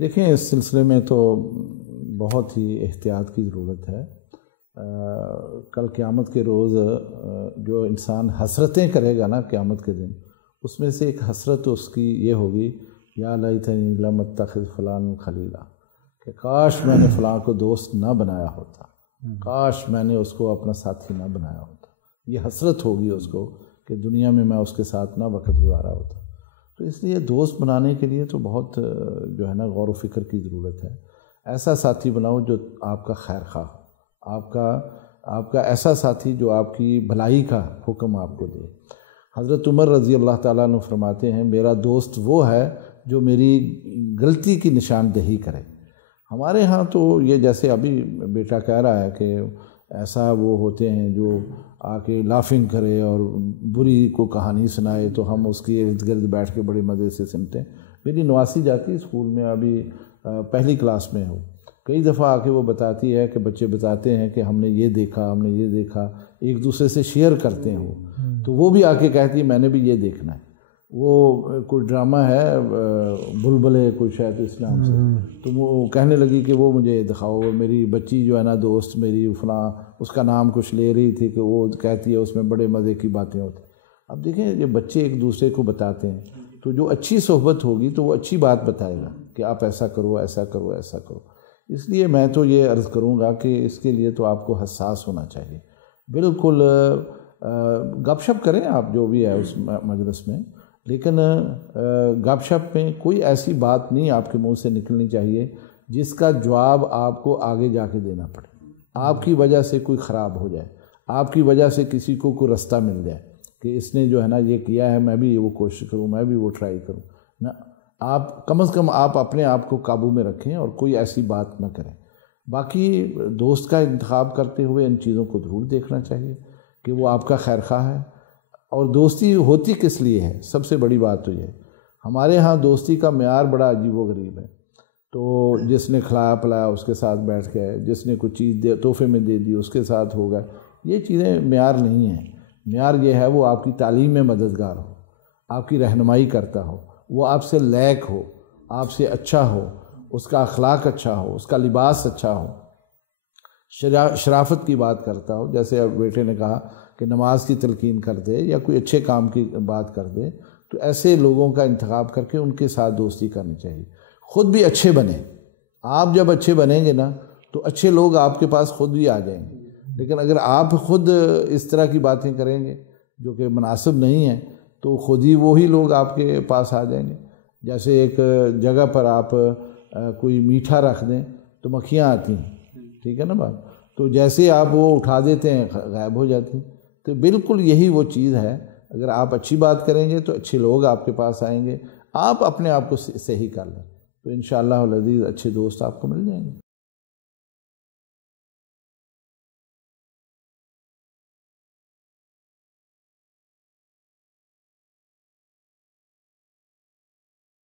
دیکھیں اس سلسلے میں تو بہت ہی احتیاط کی ضرورت ہے۔ کل قیامت کے روز جو انسان حسرتیں کرے گا نا قیامت کے دن، اس میں سے ایک حسرت اس کی یہ ہوگی، یا لیتنی لم اتخذ فلانا خلیلا، کہ کاش میں نے فلاں کو دوست نہ بنایا ہوتا، کاش میں نے اس کو اپنا ساتھی نہ بنایا ہوتا۔ یہ حسرت ہوگی اس کو کہ دنیا میں اس کے ساتھ نہ وقت گزارا ہوتا۔ تو اس لیے دوست بنانے کے لیے تو بہت جو ہے نا غور و فکر کی ضرورت ہے۔ ایسا ساتھی بناؤ جو آپ کا خیر خواہ ہو، آپ کا ایسا ساتھی جو آپ کی بھلائی کا حکم آپ کو دے۔ حضرت عمر رضی اللہ تعالیٰ عنہ فرماتے ہیں، میرا دوست وہ ہے جو میری غلطی کی نشاندہی کرے۔ ہمارے ہاں تو یہ جیسے ابھی بیٹا کہہ رہا ہے کہ ایسا وہ ہوتے ہیں جو آ کے لافنگ کرے اور بری کو کہانی سنائے تو ہم اس کے ارد گرد بیٹھ کے بڑے مزے سے سنتے ہیں۔ میری نواسی جاتی ہے اسکول میں، ابھی پہلی کلاس میں ہو، کئی دفعہ آ کے وہ بتاتی ہے کہ بچے بتاتے ہیں کہ ہم نے یہ دیکھا، ہم نے یہ دیکھا، ایک دوسرے سے شیئر کرتے ہیں وہ، تو وہ بھی آ کے کہتی ہے میں نے بھی یہ دیکھنا ہے۔ وہ کوئی ڈرامہ ہے بلبلے کوئی شاید اس نام سے، تو وہ کہنے لگی کہ وہ مجھے دکھاؤ۔ میری بچی جو ہے نا دوست میری فلاں، اس کا نام کچھ لے رہی تھی کہ وہ کہتی ہے اس میں بڑے مزے کی باتیں ہوتی۔ اب دیکھیں جب بچے ایک دوسرے کو بتاتے ہیں تو جو اچھی صحبت ہوگی تو وہ اچھی بات بتائے گا کہ آپ ایسا کرو، ایسا کرو، ایسا کرو۔ اس لیے میں تو یہ عرض کروں گا کہ اس کے لیے تو آپ کو حساس ہونا چاہیے۔ بالکل گپ شپ کریں آپ جو بھی ہے اس مجلس میں، لیکن گپ شپ میں کوئی ایسی بات نہیں آپ کے منہ سے نکلنی چاہیے جس کا جواب آپ کو آگے جا کے دینا پڑے، آپ کی وجہ سے کوئی خراب ہو جائے، آپ کی وجہ سے کسی کو کوئی رستہ مل جائے کہ اس نے جو ہے نا یہ کیا ہے، میں بھی وہ کوشش کروں، میں بھی وہ ٹرائی کروں نا۔ آپ کم از کم آپ اپنے آپ کو قابو میں رکھیں اور کوئی ایسی بات نہ کریں۔ باقی دوست کا انتخاب کرتے ہوئے ان چیزوں کو ضرور دیکھنا چاہیے کہ وہ آپ کا خیر خواہ ہے، اور دوستی ہوتی کس لیے ہے۔ سب سے بڑی بات تو یہ، ہمارے ہاں دوستی کا معیار بڑا عجیب و غریب ہے۔ تو جس نے کھلایا پلایا اس کے ساتھ بیٹھ گئے، جس نے کوئی چیز تحفے میں دے دی اس کے ساتھ ہو گئے، یہ چیزیں معیار نہیں ہیں۔ معیار یہ ہے وہ آپ کی تعلیم میں مددگار ہو، آپ کی رہنمائی کرتا ہو، وہ آپ سے لائق ہو، آپ سے اچھا ہو، اس کا اخلاق اچھا ہو، اس کا لباس اچھا ہو، شرافت کی بات کرتا ہو۔ جیسے اب بیٹے نے کہا کہ نماز کی تلقین کر دے یا کوئی اچھے کام کی بات کر دے، تو ایسے لوگوں کا انتخاب کر کے ان کے ساتھ دوستی کرنی چاہیے۔ خود بھی اچھے بنیں، آپ جب اچھے بنیں گے نا تو اچھے لوگ آپ کے پاس خود بھی آ جائیں گے۔ لیکن اگر آپ خود اس طرح کی باتیں کریں گے جو کہ مناسب نہیں ہیں تو خود ہی وہی لوگ آپ کے پاس آ جائیں گے۔ جیسے ایک جگہ پر آپ کوئی میٹھا رکھ دیں تو مکھیاں آتی ہیں، ٹھیک ہے نا بات، تو جیسے آپ وہ اٹھا دیتے ہیں غائب ہو جاتی ہیں۔ تو بالکل یہی وہ چیز ہے، اگر آپ اچھی بات کریں گے تو اچھے لوگ آپ کے پاس آئیں گے۔ آپ اپنے آپ کو صحیح کر لیں تو انشاءاللہ العزیز اچھے دوست آپ کو مل جائیں گے۔